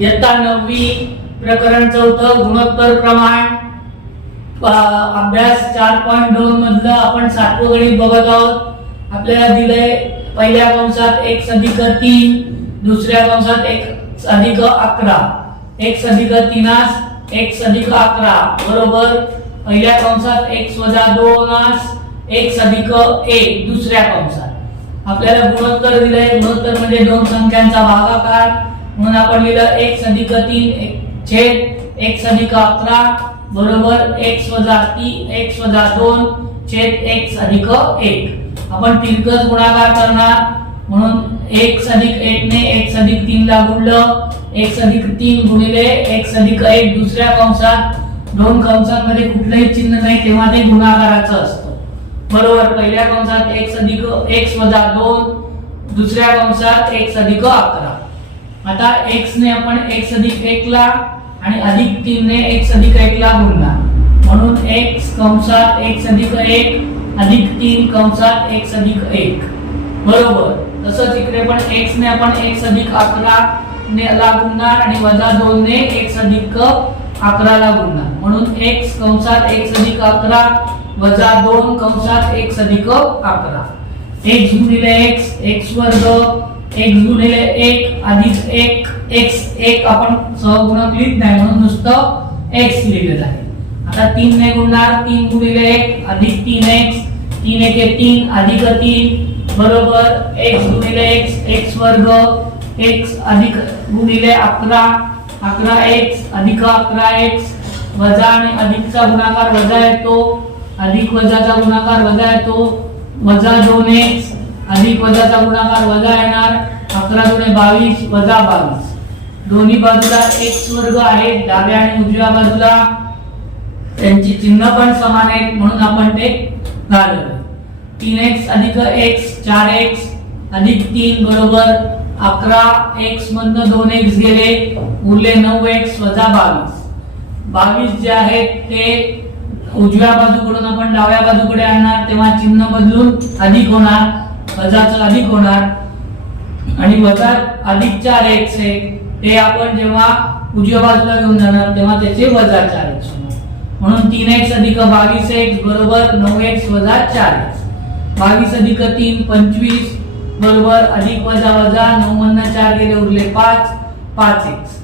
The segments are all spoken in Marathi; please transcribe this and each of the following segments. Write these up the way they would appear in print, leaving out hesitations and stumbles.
इयत्ता 9वी प्रकरण 4 गुणोत्तर प्रमाण अभ्यास 4.2 मधलं आपण 7वं गणित बघत आहोत। आपल्याला दिले पहिल्या कंसात x अधिक 3, दुसऱ्या कंसात x अधिक 11, x अधिक 3 x अधिक 11 बरोबर पहिल्या कंसात x वजा 2 x अधिक 1 दुसऱ्या कंसात। आपल्याला गुणोत्तर दिले, गुणोत्तर म्हणजे दोन संख्यांचा भागाकार, म्हणून आपण लिहिलं x अधिक 3 छेद x अधिक 11 बरोबर x वजा 3 x वजा 2 छेद x अधिक 1। आपण तिरकस गुणाकार करणार, म्हणून x अधिक 1 ने x अधिक 3 ला गुणलं, x अधिक 3 गुणिले x अधिक 1 दुसऱ्या कंसात, दोन कंसांमध्ये कुठलंही चिन्ह नाही तेव्हा ते गुणाकाराचं असतं बरोबर। पहिल्या कंसात x अधिक x वजा 2 दुसऱ्या कंसात x अधिक 11। आता x ने आपण x अधिक 1 ला आणि अधिक 3 ने x अधिक 1 ला गुणणार, म्हणून x कंसात x अधिक 1 अधिक 3 कंसात x अधिक 1 बरोबर। तसंच इकडे पण x ने आपण x अधिक 11 ने ला गुणणार आणि वजा 2 ने x अधिक 11 ला गुणणार, म्हणून x कंसात x अधिक 11 वजा 2 कंसात x अधिक 11। x गुणिले x x वर्ग x गुणिले 1 अधिक 1 x 1 आपण सहगुणक लिहित नाही म्हणून नुसतं x लिहिलेलं आहे। आता 3 ने गुणणार, 3 गुणिले 1 अधिक 3x 3 1 3 अधिक 3 बरोबर x गुणिले x x वर्ग x अधिक गुणिले 11 11x अधिक 11x वजा आणि अधिकचा गुणाकार वजा येतो, अधिक वजाचा गुणाकार वजा येतो, वजा 2x अधिक वजाचा गुणाकार वजा येणार, 11 दुणे 22 वजा 22। दोन्ही बाजूला x वर्ग आहे, डाव्या आणि उजव्या बाजूला त्यांची चिन्ह पण समान आहेत म्हणून आपण ते घालवले। 3x अधिक x 4x अधिक 3 बरोबर 11x मधनं 2x गेले, उरले 9x वजा 22। 22 जे आहेत ते उजव्या बाजूकडून आपण डाव्या बाजूकडे आणणार तेव्हा चिन्ह बदलून अधिक होणार, वजाचं अधिक होणार आणि वजा अधिक 4x आहे ते आपण जेव्हा उजव्या बाजूला घेऊन जाणार तेव्हा त्याचे वजा 4x होणार, म्हणून 3x अधिक 22x बरोबर 9x वजा 4x। 22 अधिक 3 25 बरोबर अधिक वजा वजा 9 मधनं 4 गेले उरले 5 5x।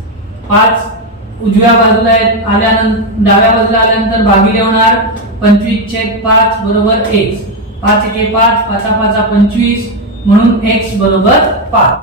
5 उजव्या बाजूला आल्यानंतर डाव्या बाजूला आल्यानंतर भागिले होणार 25/5 बरोबर x। 5 1 5 5 5 25 म्हणून x बरोबर 5।